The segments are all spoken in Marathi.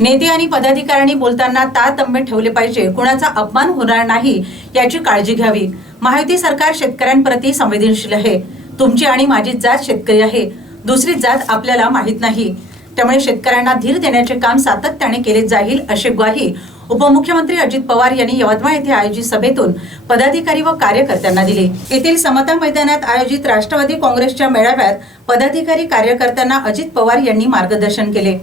नेते आणि पदाधिकाऱ्यांनी बोलताना तारतम्य ठेवले पाहिजे. कुणाचा अपमान होणार नाही याची काळजी घ्यावी. महायुती सरकार शेतकऱ्यांप्रती संवेदनशील आहे. तुमची आणि माझी जात शेतकरी आहे. दुसरी जात आपल्याला माहीत नाही. त्यामुळे शेतकऱ्यांना धीर देण्याचे काम सातत्याने केले जाईल अशी ग्वाही उपमुख्यमंत्री अजित पवार यांनी यवतमाळ येथे आयोजित सभेतून पदाधिकारी व कार्यकर्त्यांना दिली. येथील समता मैदानात आयोजित राष्ट्रवादी काँग्रेसच्या मेळाव्यात पदाधिकारी कार्यकर्त्यांना अजित पवार यांनी मार्गदर्शन केले.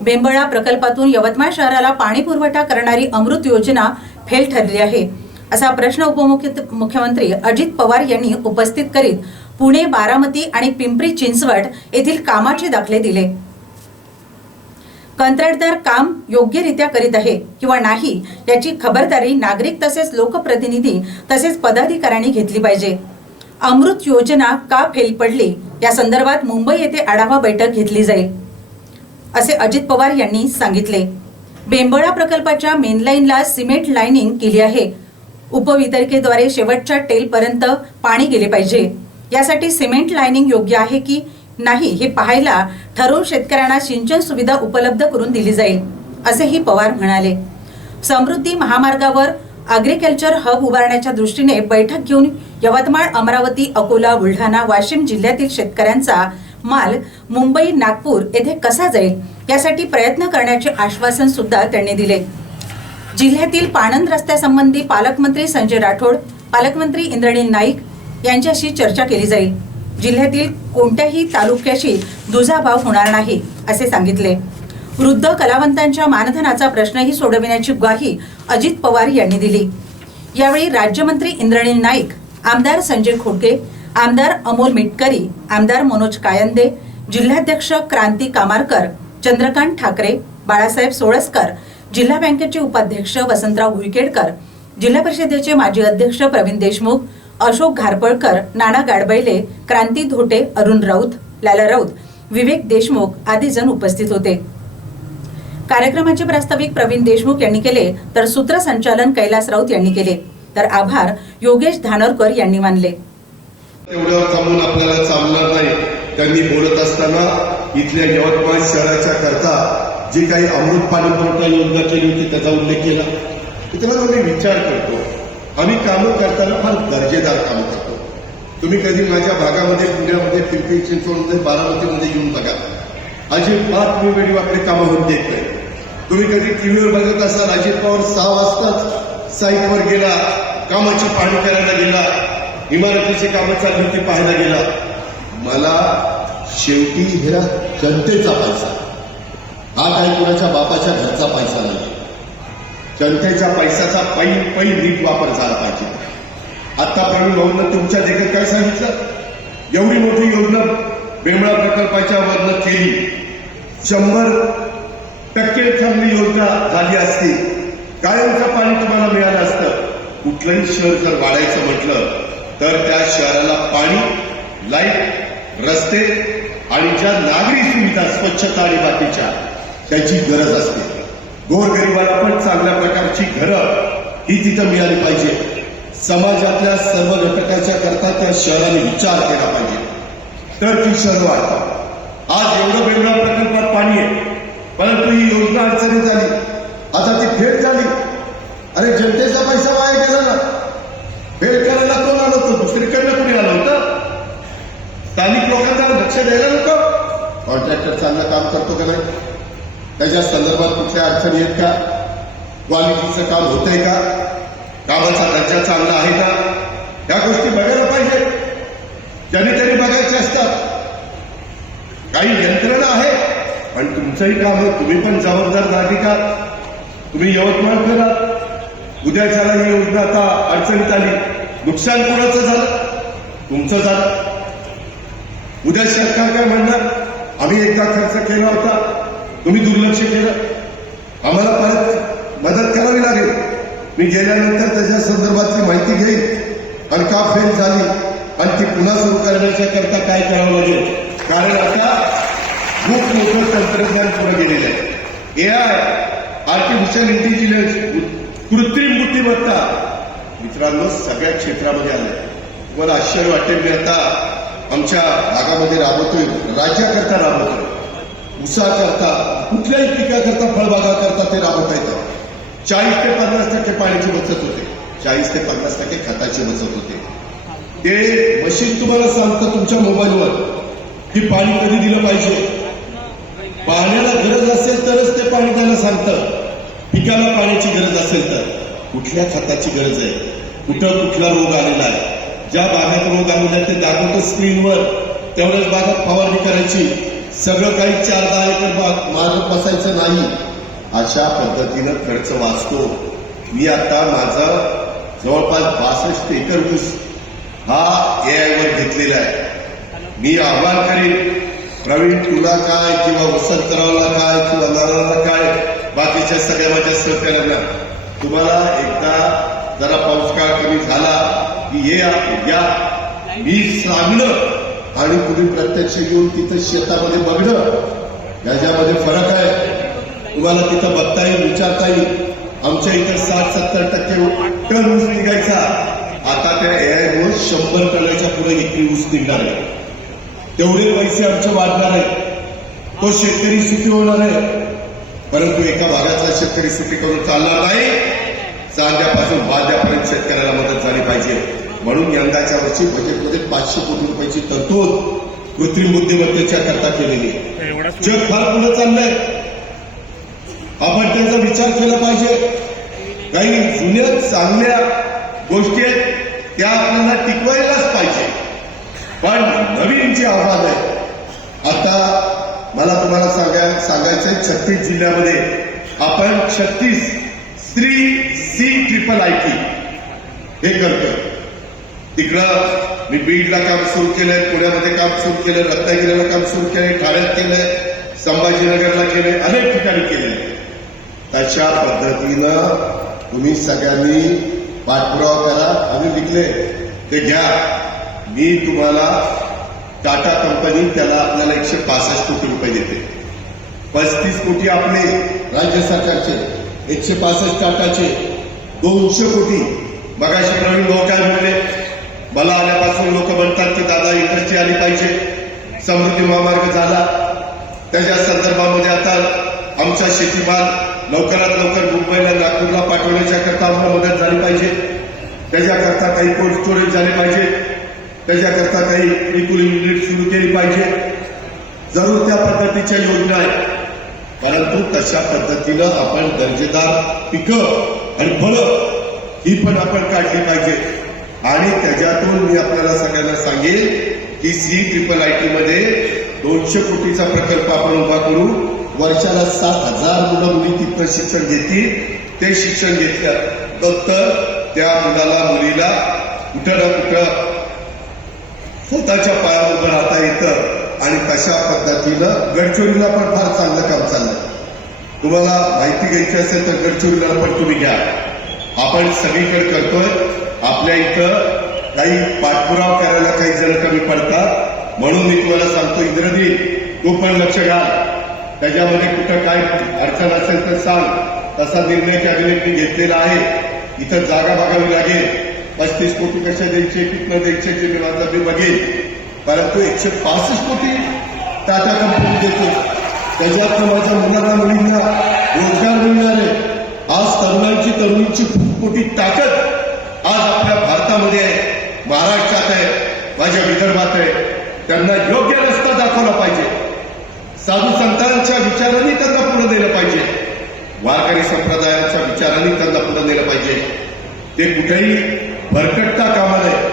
बेंबळा प्रकल्पातून यवतमाळ शहराला पाणी पुरवठा करणारी अमृत योजना फेल ठरली आहे. असा प्रश्न उपमुख्य मुख्यमंत्री अजित पवार यांनी उपस्थित करीत पुणे बारामती आणि पिंपरी चिंचवड येथील कामाचे दाखले दिले. कंत्राटदार काम योग्यरित्या करीत आहे किंवा नाही याची खबरदारी नागरिक तसेच लोकप्रतिनिधी तसेच पदाधिकाऱ्यांनी घेतली पाहिजे. अमृत योजना का फेल पडली? या संदर्भात मुंबई येथे आढावा बैठक घेतली जाईल. असे अजित पवार यांनी सांगितले. बेंबळा प्रकल्पाच्या मेनलाईनला सिमेंट लाइनिंग केली आहे. उपवितरकेद्वारे शेवटच्या टेलपर्यंत पाणी गेले पाहिजे. यासाठी सिमेंट लाइनिंग योग्य आहे की नाही हे पाहायला ठरवून शेतकऱ्यांना सिंचन सुविधा उपलब्ध करून दिली जाईल असेही पवार म्हणाले. समृद्धी महामार्गावर अग्रिकल्चर हब उभारण्याच्या दृष्टीने बैठक घेऊन यवतमाळ अमरावती अकोला बुलढाणा वाशिम जिल्ह्यातील शेतकऱ्यांचा माल मुंबई नागपूर येथे कसा जाईल? यासाठी प्रयत्न करण्याचे आश्वासन सुद्धा त्यांनी दिले. जिल्ह्यातील पाणंद रस्त्यासंबंधी पालकमंत्री संजय राठोड पालकमंत्री इंद्रनील नाईक यांच्याशी चर्चा केली जाईल. जिल्ह्यातील कोणत्याही तालुक्याशी दुजाभाव होणार नाही असे सांगितले. वृद्ध कलावंतांच्या मानधनाचा प्रश्नही सोडविण्याची ग्वाही अजित पवार यांनी दिली. यावेळी राज्यमंत्री इंद्रनील नाईक आमदार संजय खोडके आमदार अमोल मिटकरी आमदार मनोज कायंदे जिल्हाध्यक्ष क्रांती कामारकर चंद्रकांत ठाकरे बाळासाहेब सोळसकर जिल्हा बँकेचे उपाध्यक्ष वसंतराव भुईकेडकर जिल्हा परिषदेचे माजी अध्यक्ष प्रवीण देशमुख अशोक घारपळकर नाना गाडबैले क्रांती धोटे अरुण राऊत लाला राऊत विवेक देशमुख आदी जण उपस्थित होते. कार्यक्रमाचे प्रास्ताविक प्रवीण देशमुख यांनी केले तर सूत्रसंचालन कैलास राऊत यांनी केले. तर आभार योगेश धानोरकर यांनी मानले. एवढ्यावर थांबून आपल्याला चालणार नाही. त्यांनी बोलत असताना इथल्या यवतमाळ शहराच्या करता जी काही अमृत पाणी पुरवठा योजना केली होती त्याचा उल्लेख केला. त्याला मी विचार करतो. आम्ही कामं करताना फार दर्जेदार कामं करतो. तुम्ही कधी माझ्या भागामध्ये पुण्यामध्ये पिंपरी चिंचवडमध्ये बारामतीमध्ये येऊन बघा. अजिबात मी वेळीवाकडे कामं होऊन देत नाही. तुम्ही कधी टीव्हीवर बघत असाल अजित पवार सहा वाजताच साईटवर गेला कामाची पाहणी करायला गेला इमारतीची कामं चालली होती पाहायला गेला. मला शेवटी हेरा जनतेचा पैसा. हा काही कुणाच्या बापाच्या घरचा पैसा नाही. जनतेच्या पैशाचा पै पै नीट वापर झाला पाहिजे. आता प्रवीण भाऊनं तुमच्या देखत काय सांगितलं? एवढी मोठी योजना बेमळा प्रकल्पाच्या वरनं केली. शंभर टक्के चांगली योजना झाली असती. कायमचं पाणी तुम्हाला मिळालं असतं. कुठलंही शहर जर वाढायचं म्हटलं तर त्या शहराला पाणी लाइट रस्ते आणि ज्या नागरी सुविधा स्वच्छता आणि बाकीच्या त्याची गरज असते. गोरगरिबाला पण चांगल्या प्रकारची घरं ही तिथं मिळाली पाहिजे. समाजातल्या सर्व घटकाच्या करता त्या शहराने विचार केला पाहिजे. तर ती शहर वाढतात. आज एवढं वेगळ्या प्रकल्पात पाणी आहे. परंतु ही योजना अडचणीत झाली आता ती फेल झाली. अरे जनतेचा पैसा वाया गेला ना. फेल करायला कोण आलं होतं? दुसरीकडनं कोणी आलं होतं? स्थानिक लक्ष द्यायला नको. कॉन्ट्रॅक्टर चांगलं काम करतो का नाही? त्याच्या संदर्भात कुठल्या अडचणी आहेत का? क्वालिटीचं काम होतंय का? कामाचा दर्जा चांगला आहे का? या गोष्टी बघायला पाहिजे. ज्यांनी त्यांनी बघायचे असतात. काही यंत्रणा आहे पण तुमचंही काम आहे. तुम्ही पण जबाबदार नागरिक का तुम्ही यवतमाळ करा उद्याच्याला ही योजना आता अडचणीत आली. नुकसान कोणाचं झालं? तुमचं झालं. उद्या सरकार काय म्हणणार? आम्ही एकदा खर्च केला होता. तुम्ही दुर्लक्ष केलं. आम्हाला परत मदत करावी लागेल. मी गेल्यानंतर त्याच्या संदर्भातली माहिती घेईन. आणि का फेल झाली? आणि ती पुन्हा सुरू करण्याच्या करता काय करावं लागेल? कारण आता खूप मोठं तंत्रज्ञान पुढे गेलेलं आहे. ए आय आर्टिफिशियल इंटेलिजन्स कृत्रिम बुद्धिमत्ता मित्रांनो सगळ्या क्षेत्रामध्ये आलंय. मला आश्चर्य वाटेल मी आता आमच्या भागामध्ये राबवतोय राज्याकरता राबवतोय. उसाकरता कुठल्याही पिकाकरता फळबागा करता ते राबवता येतं. चाळीस ते पन्नास टक्के पाण्याची बचत होते. चाळीस ते पन्नास टक्के खताची बचत होते. ते मशीन तुम्हाला सांगतं तुमच्या मोबाईलवर की पाणी कधी दिलं पाहिजे. पाण्याला गरज असेल तरच ते पाणी द्यायला सांगतं. पिकाला पाण्याची गरज असेल तर. कुठल्या खताची गरज आहे? कुठं कुठला रोग आलेला आहे? ज्या बागात रोग आलेला ते दाखवतो स्क्रीनवर तेवढ्याच बागात फवारणी करायची. सगळं काही चार दहा एकर बाग मारत बसायचं नाही. अशा पद्धतीनं खर्च वाचतो. मी आता माझा जवळपास बासष्ट एकर ऊस हा ए वर घेतलेला आहे. मी आव्हान करीन प्रवीण तुला काय? किंवा वसंतरावला काय? किंवा नानाला काय? बाकीच्या सगळ्या माझ्या सहकार्यांना तुम्हाला एकदा जरा पाऊस काळ कमी झाला की ये या मी सांगणं आणि तुम्ही प्रत्यक्ष येऊन तिथं शेतामध्ये बघणं याच्यामध्ये फरक आहे. तुम्हाला तिथं बघता येईल विचारता येईल. आमच्या इथं साठ सत्तर टक्के टन ऊस निघायचा. आता त्या एआय शंभर टनाच्या पुढे एकरी ऊस निघणार आहे. तेवढे पैसे आमचे वाढणार आहे तो शेतकरी सुखी होणार आहे. परंतु एका भागातला शेतकरी सुखी करून चालणार नाही. चांद्यापासून वाद्यापर्यंत शेतकऱ्याला मदत झाली पाहिजे. म्हणून यंदाच्या वर्षी बजेटमध्ये पाचशे कोटी रुपयाची तरतूद कृत्रिम बुद्धिमत्तेच्या करता केलेली आहे. जग फार पुढे चाललंय. आपण त्याचा विचार केला पाहिजे. काही जुन्या चांगल्या गोष्टी आहेत त्या आपल्याला टिकवायलाच पाहिजे. पण नवीन जे आव्हान आहे आता मला तुम्हाला सांगाय सांगायचंय छत्तीस जिल्ह्यामध्ये आपण छत्तीस स्त्री सी ट्रिपल आय टी हे करतोय तिकडं मी बीडला काम सुरू केलंय पुण्यामध्ये काम सुरू केलं रत्नागिरीला काम सुरू केलंय ठाण्यात केलंय संभाजीनगरला केलंय अनेक ठिकाणी केलंय. तशा पद्धतीनं तुम्ही सगळ्यांनी पाठपुरावा करा आम्ही विकले. ते घ्या. मी तुम्हाला टाटा कंपनी त्याला आपल्याला एकशे पासष्ट कोटी रुपये देते. पस्तीस कोटी आपले राज्य सरकारचे एकशे पासष्ट टाटाचे. दोनशे कोटी. मगाशी प्रवीण भाऊ काय म्हणले? मला आल्यापासून लोक म्हणतात की दादा इंडस्ट्री आली पाहिजे. समृद्धी महामार्ग झाला. त्याच्या संदर्भामध्ये आता आमचा शेतीमाल लवकरात लवकर मुंबईला नागपूरला पाठवण्याच्या करता आम्हाला मदत झाली पाहिजे. त्याच्याकरता काही कोल्ड स्टोरेज झाले पाहिजे. त्याच्याकरता काही रिकुलिंग युनिट सुरू केली पाहिजे. जरूर त्या पद्धतीच्या योजना आहेत. परंतु तशा पद्धतीनं आपण दर्जेदार पिकं आणि फळं ही पण आपण काढली पाहिजे. आणि त्याच्यातून मी आपल्याला सगळ्यांना सांगेन की सी ट्रिपल आय टी मध्ये दोनशे कोटीचा प्रकल्प आपण उभा करू. वर्षाला सात हजार मुलं मुली तिथं शिक्षण घेतील. ते शिक्षण घेतल्यानंतर त्या मुलाला मुलीला कुठं ना कुठं स्वतःच्या पायावर उभं राहता येतं. आणि तशा पद्धतीनं गडचिरोलीला पण फार चांगलं काम चाललंय. तुम्हाला माहिती घ्यायची असेल तर गडचिरोलीला पण तुम्ही घ्या. आपण सगळीकडे करतोय. आपल्या इथं काही पाठपुरावा करायला काही जण कमी पडतात. म्हणून मी तुम्हाला सांगतो इंद्रदी तू पण लक्ष घाल. त्याच्यामध्ये कुठं काय अडचण असेल तर सांग. तसा निर्णय कॅबिनेटने घेतलेला आहे. इथं जागा बघावी लागेल. पस्तीस कोटी कशा द्यायचे कितनं द्यायचे ते मी माझा मी बघेन. परंतु एकशे पासष्ट कोटी टाटा कंपनी देतो. त्याच्यात माझ्या मुलांना मुलींना रोजगार मिळणार. आहे आज तरुणांची तरुणींची खूप मोठी ताकद आज आपल्या भारतामध्ये आहे. महाराष्ट्रात आहे. माझ्या विदर्भात आहे. त्यांना योग्य रस्ता दाखवला पाहिजे. साधू संतांच्या विचारांनी त्यांना पुढे नेलं पाहिजे. वारकरी संप्रदायाच्या विचारांनी त्यांना पुढे नेलं पाहिजे. ते कुठेही भरकटता कामा नये.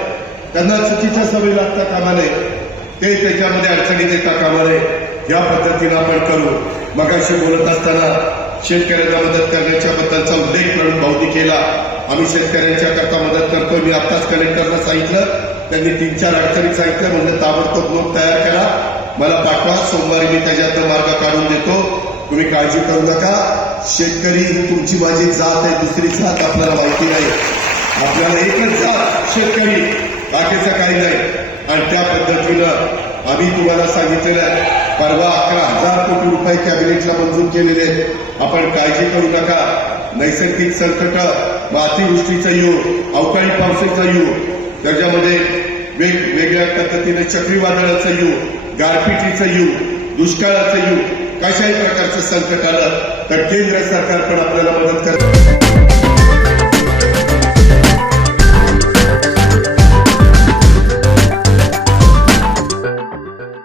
त्यांना चुकीच्या सवयी लागता कामा नये. ते त्याच्यामध्ये अडचणी देता कामा नये. या पद्धतीनं आपण करू. मगाशी बोलत असताना शेतकऱ्यांना मदत करण्याच्या बद्दलचा उल्लेख करून भाऊनी केला. आम्ही शेतकऱ्यांच्या करता मदत करतो मी आत्ताच कलेक्टरला सांगितलं. त्यांनी तीन चार अडचणी सांगितलं. म्हणजे ताबडतोब नोट तयार करा. मला पाठवा. सोमवारी मी त्याच्यातनं मार्ग काढून देतो. तुम्ही काळजी करू नका. शेतकरी ही तुमची माझी जात आहे. दुसरी जात आपल्याला माहिती नाही. आपल्याला एकच जात शेतकरी. बाकीचं काही नाही. आणि त्या पद्धतीनं आम्ही तुम्हाला सांगितलेलं आहे. परवा अकरा हजार कोटी रुपये कॅबिनेटला मंजूर केलेले आहेत. आपण काळजी करू नका. नैसर्गिक संकट अतिवृष्टीचा युग अवकाळी पावसाचा युग त्याच्यामध्ये वेगवेगळ्या पद्धतीने चक्रीवादळाचा युग गारपिटीचा युग दुष्काळाचा युग कशाही प्रकारचं संकट आलं तर केंद्र सरकार पण आपल्याला मदत करत